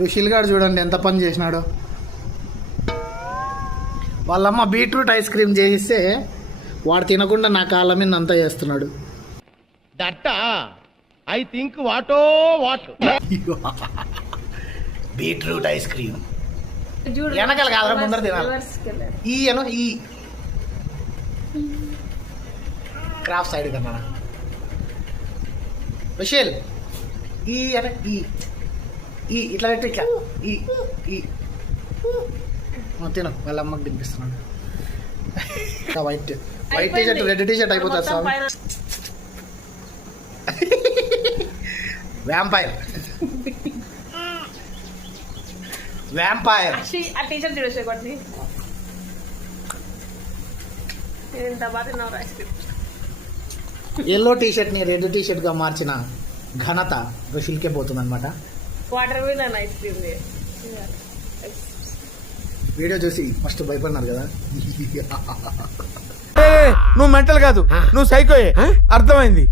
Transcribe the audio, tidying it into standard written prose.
రుషిల్ గారు చూడండి ఎంత పని చేసినాడో. వాళ్ళమ్మ బీట్రూట్ ఐస్ క్రీమ్ చేయిస్తే వాడు తినకుండా నా కాళ్ళ మీద అంతా చేస్తున్నాడు. దట్టా ఐ థింక్ వాటో వాట్. బీట్రూట్ ఐస్ క్రీమ్ వెనకాల కాదురా, ముందర తినాలి. ఈ క్రాఫ్ట్ సైడ్ కన్నా రుషిల్ ఈ ఇట్లా పెట్టి ఇట్లా ఈ తిను. వాళ్ళ అమ్మకి తినిపిస్తున్నాడు. White T shirt red T shirt అయిపోతుంది sir. Vampire yellow T shirt ని రెడ్ టీ షర్ట్ గా మార్చిన ఘనత రుషిల్కే పోతుంది అనమాట. Watermelon ice cream video చూసి ఫస్ట్ భయపడినారు కదా. నువ్వు మెంటల్ కాదు, నువ్వు సైకోయే, అర్థమైంది.